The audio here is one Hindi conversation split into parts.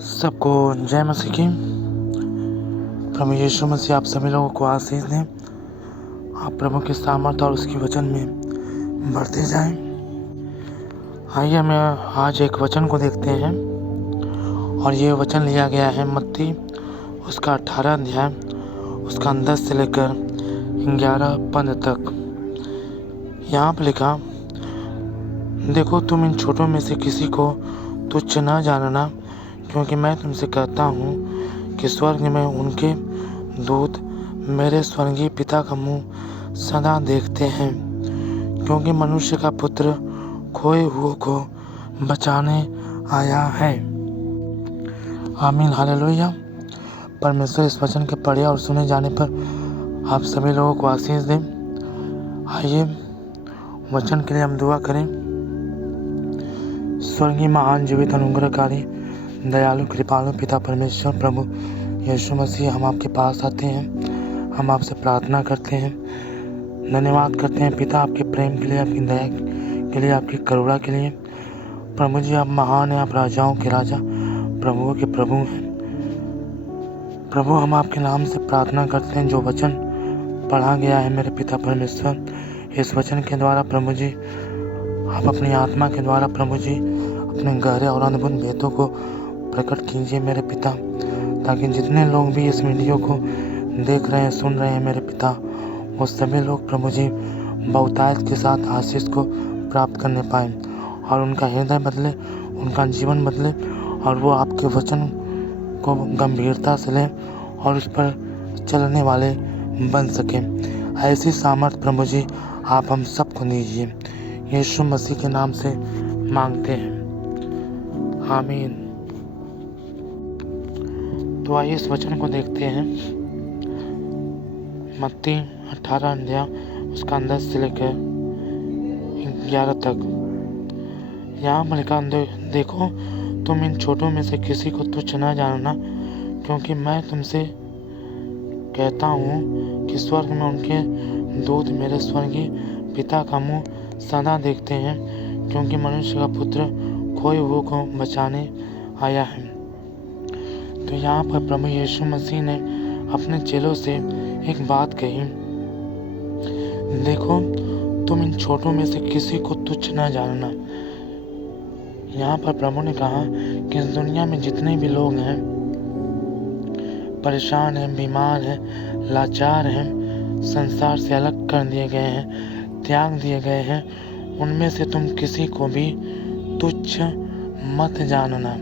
सबको जय मसीह की। प्रभु यीशु मसीह आप सभी लोगों को आशीष दें। आप प्रभु के सामर्थ और उसके वचन में बढ़ते जाएं। आइए हम आज एक वचन को देखते हैं और ये वचन लिया गया है मत्ती उसका 18 अध्याय उसका 10 से लेकर 11 पद तक। यहाँ पर लिखा, देखो तुम इन छोटों में से किसी को तुच्छ न जानना, क्योंकि मैं तुमसे कहता हूँ कि स्वर्ग में उनके दूत मेरे स्वर्गीय पिता का मुँह सदा देखते हैं। क्योंकि मनुष्य का पुत्र खोए हुए को बचाने आया है। आमीन, हालेलुया। परमेश्वर इस वचन के पढ़े और सुने जाने पर आप सभी लोगों को आशीष दें। आइए वचन के लिए हम दुआ करें। स्वर्गीय महान जीवित अनुग्रहकारी दयालु कृपालु पिता परमेश्वर प्रभु यीशु मसीह, हम आपके पास आते हैं, हम आपसे प्रार्थना करते हैं, धन्यवाद करते हैं पिता आपके प्रेम के लिए, आपकी दया के लिए, आपकी करुणा के लिए। प्रभु जी आप महान हैं, आप राजाओं के राजा प्रभुओं के प्रभु हैं। प्रभु हम आपके नाम से प्रार्थना करते हैं। जो वचन पढ़ा गया है मेरे पिता परमेश्वर, इस वचन के द्वारा प्रभु जी आप अपनी आत्मा के द्वारा प्रभु जी अपने गहरे और अद्भुत भेदों को प्रकट कीजिए मेरे पिता, ताकि जितने लोग भी इस वीडियो को देख रहे हैं, सुन रहे हैं मेरे पिता, वो सभी लोग प्रभु जी बहुतायत के साथ आशीष को प्राप्त करने पाएँ और उनका हृदय बदले, उनका जीवन बदले और वो आपके वचन को गंभीरता से लें और उस पर चलने वाले बन सकें। ऐसी सामर्थ प्रभु जी आप हम सबको दीजिए। यीशु मसीह के नाम से मांगते हैं, आमीन। तो आइए इस वचन को देखते हैं। मत्ती 18 अध्याय उसका 10 से लेकर 11 तक। यहाँ पर लिखा, देखो तुम इन छोटों में से किसी को तुच्छ न जानना, क्योंकि मैं तुमसे कहता हूँ कि स्वर्ग में उनके दूत मेरे स्वर्गीय पिता का मुँह सदा देखते हैं। क्योंकि मनुष्य का पुत्र खोए हुए को बचाने आया है। तो यहाँ पर प्रभु यीशु मसीह ने अपने चेलों से एक बात कही, देखो तुम इन छोटों में से किसी को तुच्छ न जानना। यहाँ पर प्रभु ने कहा कि इस दुनिया में जितने भी लोग हैं, परेशान हैं, बीमार हैं, लाचार हैं, संसार से अलग कर दिए गए हैं, त्याग दिए गए हैं, उनमें से तुम किसी को भी तुच्छ मत जानना।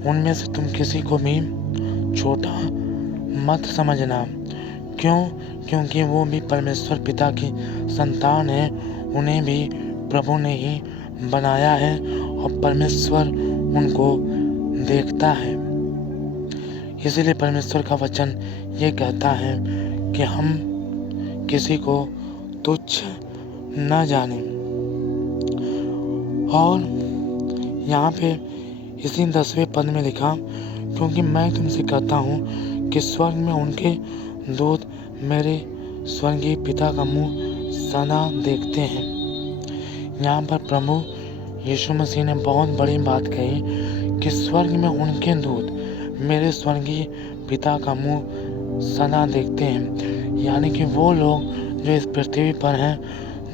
उनमें से तुम किसी को भी छोटा मत समझना। क्यों? क्योंकि वो भी परमेश्वर पिता की संतान है। उन्हें भी प्रभु ने ही बनाया है और परमेश्वर उनको देखता है। इसीलिए परमेश्वर का वचन ये कहता है कि हम किसी को तुच्छ न जाने। और यहाँ पे इसी 10वें पद में लिखा, क्योंकि मैं तुमसे कहता हूँ कि स्वर्ग में उनके दूत मेरे स्वर्गीय पिता का मुँह सदा देखते हैं। यहाँ पर प्रभु यीशु मसीह ने बहुत बड़ी बात कही कि स्वर्ग में उनके दूत मेरे स्वर्गीय पिता का मुँह सदा देखते हैं। यानी कि वो लोग जो इस पृथ्वी पर हैं,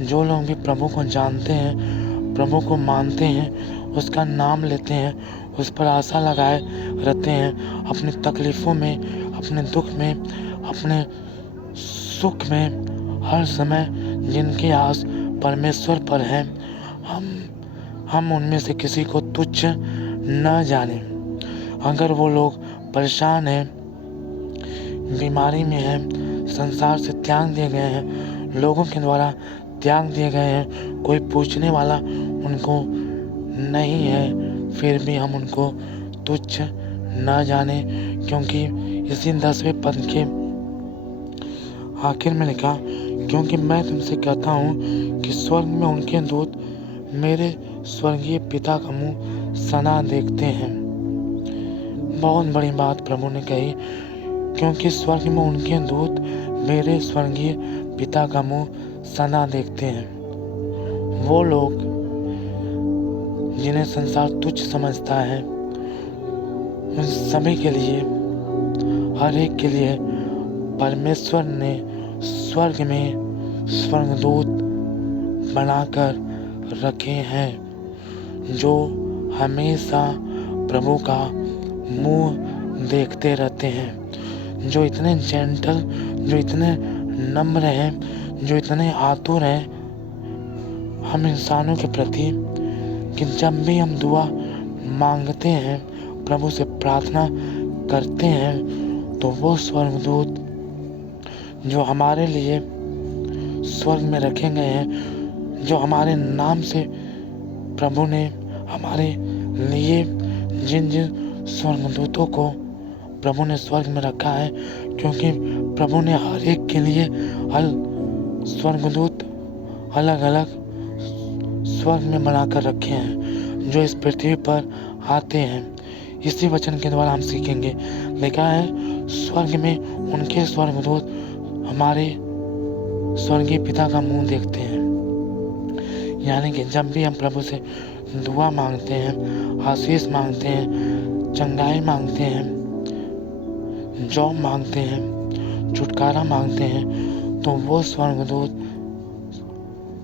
जो लोग भी प्रभु को जानते हैं, प्रभु को मानते हैं, उसका नाम लेते हैं, उस पर आशा लगाए रहते हैं, अपनी तकलीफ़ों में, अपने दुख में, अपने सुख में, हर समय जिनकी आस परमेश्वर पर है, हम उनमें से किसी को तुच्छ न जाने। अगर वो लोग परेशान हैं, बीमारी में हैं, संसार से त्याग दिए गए हैं, लोगों के द्वारा त्याग दिए गए हैं, कोई पूछने वाला उनको नहीं है, फिर भी हम उनको तुच्छ न जाने। क्योंकि इसी 10वें पद के आखिर में लिखा, क्योंकि मैं तुमसे कहता हूँ कि स्वर्ग में उनके दूत मेरे स्वर्गीय पिता का मुँह सदा देखते हैं। बहुत बड़ी बात प्रभु ने कही, क्योंकि स्वर्ग में उनके दूत मेरे स्वर्गीय पिता का मुँह सदा देखते हैं। वो लोग जिन्हें संसार तुच्छ समझता है, उन सभी के लिए, हर एक के लिए परमेश्वर ने स्वर्ग में स्वर्गदूत बनाकर रखे हैं, जो हमेशा प्रभु का मुंह देखते रहते हैं, जो इतने जेंटल, जो इतने नम्र हैं, जो इतने आतुर हैं हम इंसानों के प्रति, कि जब भी हम दुआ मांगते हैं, प्रभु से प्रार्थना करते हैं, तो वो स्वर्गदूत जो हमारे लिए स्वर्ग में रखे गए हैं, जो हमारे नाम से प्रभु ने हमारे लिए जिन जिन स्वर्गदूतों को प्रभु ने स्वर्ग में रखा है, क्योंकि प्रभु ने हर एक के लिए स्वर्गदूत अलग अलग स्वर्ग में बनाकर रखे हैं, जो इस पृथ्वी पर आते हैं। इसी वचन के द्वारा हम सीखेंगे, लिखा है स्वर्ग में उनके स्वर्गदूत हमारे स्वर्गीय पिता का मुंह देखते हैं। यानी कि जब भी हम प्रभु से दुआ मांगते हैं, आशीष मांगते हैं, चंगाई मांगते हैं, जॉब मांगते हैं, छुटकारा मांगते हैं, तो वो स्वर्गदूत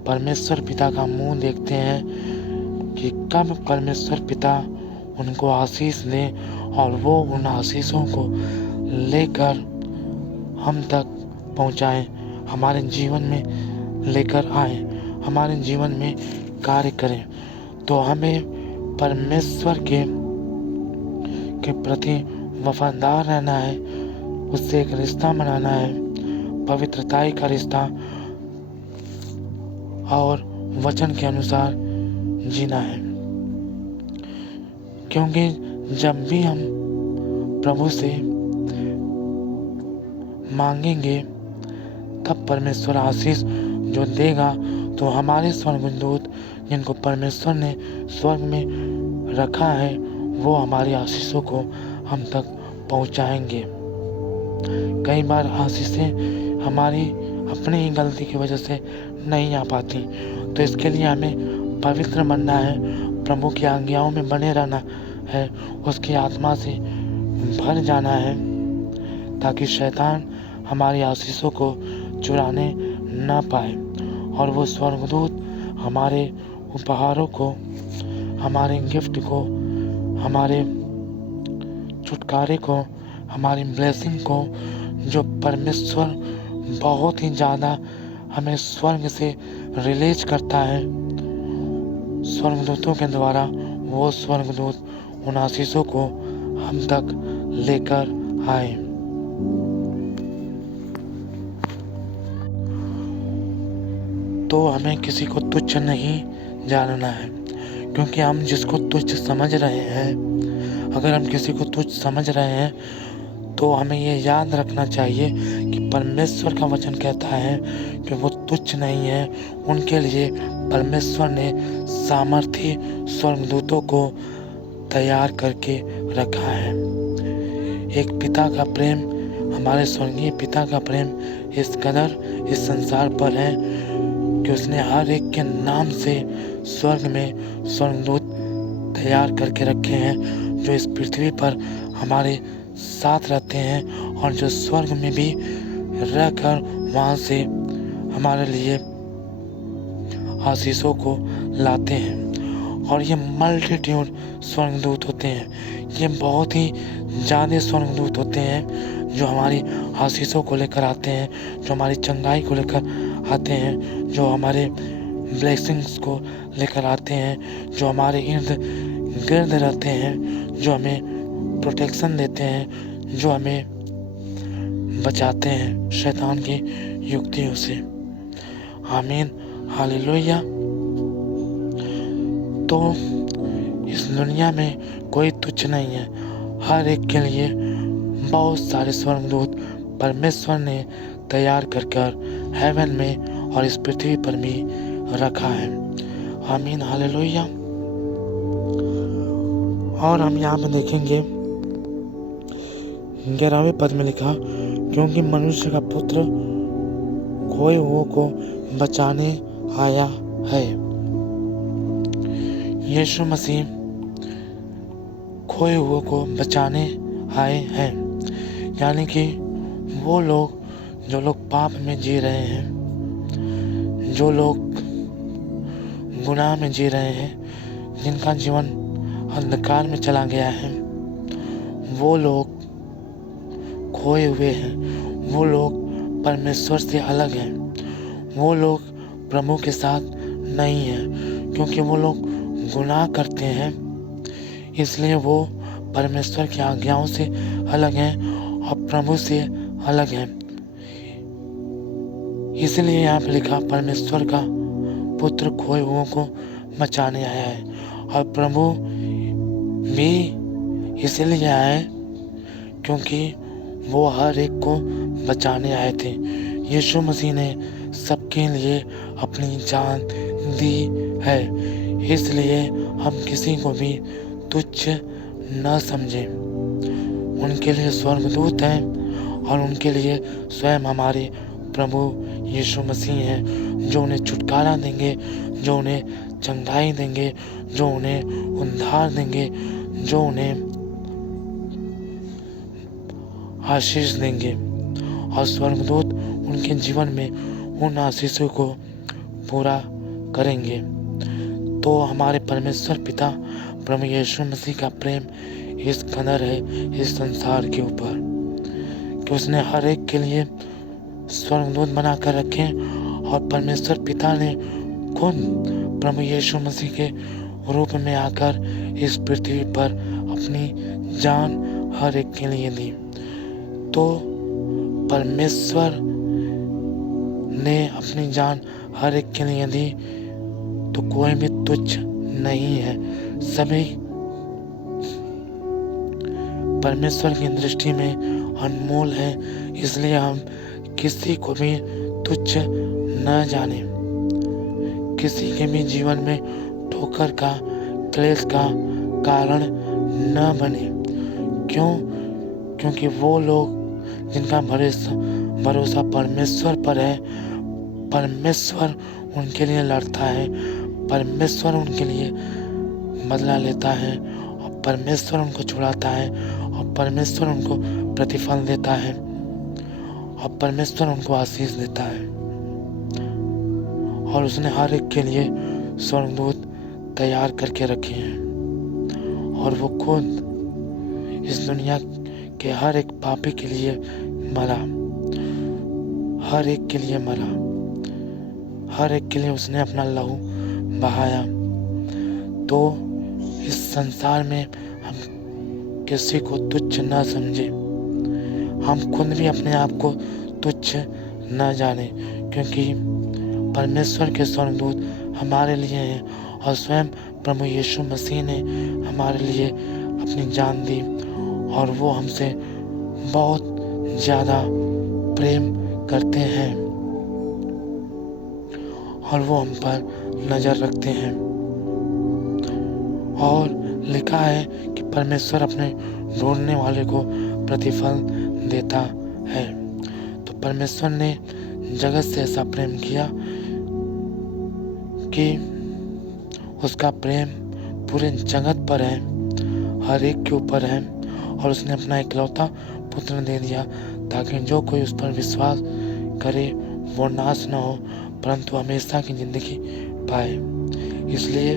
परमेश्वर पिता का मुंह देखते हैं कि कब परमेश्वर पिता उनको आशीष दे, और वो उन आशीषों को लेकर हम तक पहुंचाएं, हमारे जीवन में लेकर आए, हमारे जीवन में कार्य करें। तो हमें परमेश्वर के प्रति वफादार रहना है, उससे एक रिश्ता बनाना है, पवित्रताई का रिश्ता, और वचन के अनुसार जीना है। क्योंकि जब भी हम प्रभु से मांगेंगे, तब परमेश्वर आशीष जो देगा, तो हमारे स्वर्गदूत जिनको परमेश्वर ने स्वर्ग में रखा है, वो हमारी आशीषों को हम तक पहुंचाएंगे। कई बार आशीषें हमारी अपनी ही गलती की वजह से नहीं आ पाती, तो इसके लिए हमें पवित्र बनना है, प्रभु की आज्ञाओं में बने रहना है, उसकी आत्मा से भर जाना है, ताकि शैतान हमारी आशीषों को चुराने न पाए, और वो स्वर्गदूत हमारे उपहारों को, हमारे गिफ्ट को, हमारे छुटकारे को, हमारी ब्लेसिंग को, जो परमेश्वर बहुत ही ज़्यादा हमें स्वर्ग से रिलीज करता है स्वर्गदूतों के द्वारा, वो स्वर्गदूत उन आशीषों को हम तक लेकर आए। तो हमें किसी को तुच्छ नहीं जानना है, क्योंकि हम जिसको तुच्छ समझ रहे हैं, अगर हम किसी को तुच्छ समझ रहे हैं, तो हमें ये याद रखना चाहिए कि परमेश्वर का वचन कहता है कि वो तुच्छ नहीं है। उनके लिए परमेश्वर ने सामर्थी स्वर्गदूतों को तैयार करके रखा है। एक पिता का प्रेम, हमारे स्वर्गीय पिता का प्रेम इस कदर इस संसार पर है कि उसने हर एक के नाम से स्वर्ग में स्वर्गदूत तैयार करके रखे हैं, जो इस पृथ्वी पर हमारे साथ रहते हैं, और जो स्वर्ग में भी रहकर वहाँ से हमारे लिए आशीषों को लाते हैं। और ये मल्टीट्यूड स्वर्गदूत होते हैं, ये बहुत ही ज़्यादा स्वर्गदूत होते हैं, जो हमारी आशीषों को लेकर आते हैं, जो हमारी चंगाई को लेकर आते हैं, जो हमारे ब्लेसिंग्स को लेकर आते हैं, जो हमारे इर्द गिर्द रहते हैं, जो हमें प्रोटेक्शन देते हैं, जो हमें बचाते हैं शैतान की युक्तियों से। आमीन, हालेलुया। तो इस दुनिया में कोई तुच्छ नहीं है, हर एक के लिए बहुत सारे स्वर्गदूत परमेश्वर ने तैयार कर हेवन में और इस पृथ्वी पर भी रखा है। आमीन, हालेलुया। और हम यहाँ पे देखेंगे 11वें पद में लिखा, क्योंकि मनुष्य का पुत्र खोए हुओं को बचाने आया है। यीशु मसीह खोए हुए को बचाने आए हैं। यानी कि वो लोग जो लोग पाप में जी रहे हैं, जो लोग गुनाह में जी रहे हैं, जिनका जीवन अंधकार में चला गया है, वो लोग खोए हुए हैं, वो लोग परमेश्वर से अलग हैं, वो लोग प्रभु के साथ नहीं हैं, क्योंकि वो लोग गुनाह करते हैं, इसलिए वो परमेश्वर की आज्ञाओं से अलग हैं और प्रभु से अलग हैं। इसलिए यहाँ पे लिखा परमेश्वर का पुत्र खोए हुओं को बचाने आया है। और प्रभु भी इसलिए आए क्योंकि वो हर एक को बचाने आए थे। यीशु मसीह ने सबके लिए अपनी जान दी है, इसलिए हम किसी को भी तुच्छ न समझें। उनके लिए स्वर्गदूत हैं और उनके लिए स्वयं हमारे प्रभु यीशु मसीह हैं, जो उन्हें छुटकारा देंगे, जो उन्हें चंगाई देंगे, जो उन्हें उद्धार देंगे, जो उन्हें आशीष देंगे। और स्वर्गदूत उनके जीवन में उन आशीषों को पूरा करेंगे। तो हमारे परमेश्वर पिता प्रभु यीशु मसीह का प्रेम इस कदर है इस संसार के ऊपर कि उसने हर एक के लिए स्वर्गदूत बना कर रखे। और परमेश्वर पिता ने खुद प्रभु यीशु मसीह के रूप में आकर इस पृथ्वी पर अपनी जान हर एक के लिए दी। तो परमेश्वर ने अपनी जान हर एक के लिए दी, तो कोई भी तुच्छ नहीं है। सभी परमेश्वर की दृष्टि में अनमोल है, इसलिए हम किसी को भी तुच्छ न जाने, किसी के भी जीवन में ठोकर का क्लेश का कारण न बने। क्यों? क्योंकि वो लोग जिनका भरोसा परमेश्वर पर है, परमेश्वर उनके लिए लड़ता है, परमेश्वर उनके लिए बदला लेता है और परमेश्वर उनको छुड़ाता है और परमेश्वर उनको प्रतिफल देता है और परमेश्वर उनको आशीष देता है। और उसने हर एक के लिए स्वर्गदूत तैयार करके रखे हैं और वो खुद इस दुनिया के हर एक पापी के लिए मरा, हर एक के लिए मरा, हर एक के लिए उसने अपना लहू बहाया। तो इस संसार में हम किसी को तुच्छ न समझे, हम खुद भी अपने आप को तुच्छ न जाने, क्योंकि परमेश्वर के स्वर्गदूत हमारे लिए हैं और स्वयं प्रभु यीशु मसीह ने हमारे लिए अपनी जान दी और वो हमसे बहुत ज़्यादा प्रेम करते हैं और वो हम पर नज़र रखते हैं। और लिखा है कि परमेश्वर अपने ढूंढने वाले को प्रतिफल देता है। तो परमेश्वर ने जगत से ऐसा प्रेम किया कि उसका प्रेम पूरे जगत पर है, हर एक के ऊपर है, और उसने अपना इकलौता पुत्र दे दिया ताकि जो कोई उस पर विश्वास करे वो नाश न हो परंतु हमेशा की जिंदगी पाए। इसलिए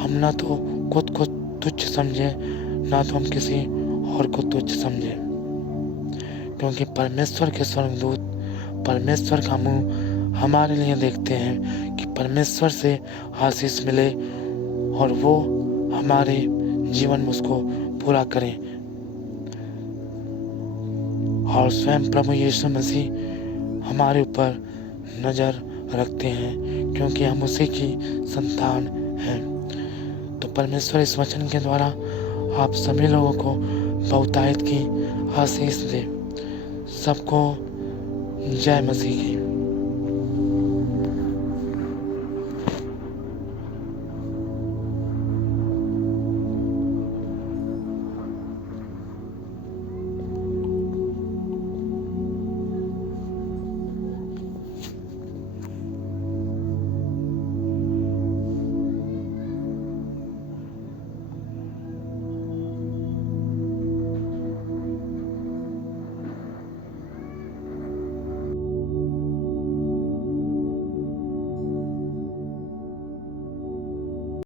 हम ना तो खुद को तुच्छ समझे, ना तो हम किसी और को तुच्छ समझे, क्योंकि परमेश्वर के स्वर्गदूत परमेश्वर का मुंह हमारे लिए देखते हैं कि परमेश्वर से आशीष मिले और वो हमारे जीवन में उसको पूरा करें। और स्वयं प्रभु यीशु मसीह हमारे ऊपर नज़र रखते हैं क्योंकि हम उसी की संतान हैं। तो परमेश्वर इस वचन के द्वारा आप सभी लोगों को बहुतायत की आशीष दे। सबको जय मसीह की।